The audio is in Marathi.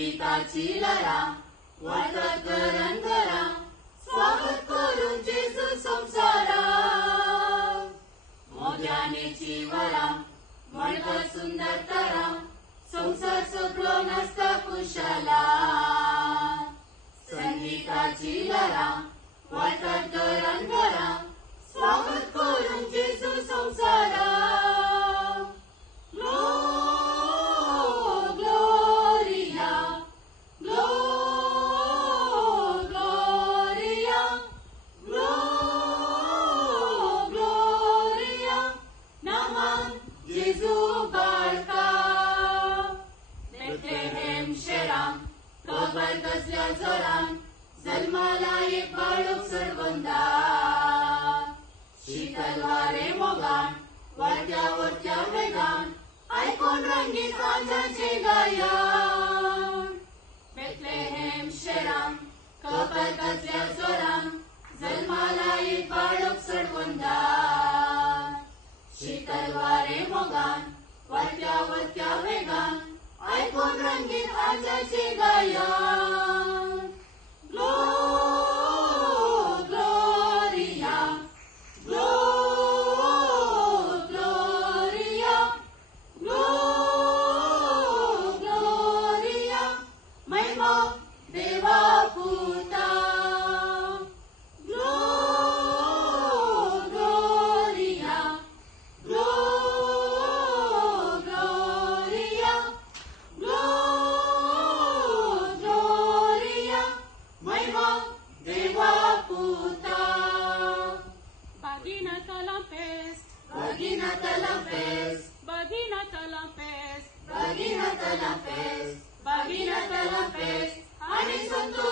संगीताची लहरा वाजत घरा स्वागत करून जेजू संसारा मोद्यानेची वरा म्हणत सुंदर तरा संसार सगळो नसता कुशला संगीताची लहरा वाजत घरा स्वागत करून जेजू संसारा खबर कसल्या जोरान जन्माला एक बाळूक सरबंदा शीतल वारे मोगान वळत्या वळत्या वेगान ऐकून रंगीत सांजाचे गायन बेथलेहेम शहरान खबर कसल्या जोरान जन्माला एक बाळूक सरबंदा शीतल वारे मोगान वळत्या वळत्या वेगान ऐकून रंगीत आजाचे गायन ग्लोरिया ग्लोरिया ग्लोरिया महिमा देवा पुता Bagina Talapes, आणि संतो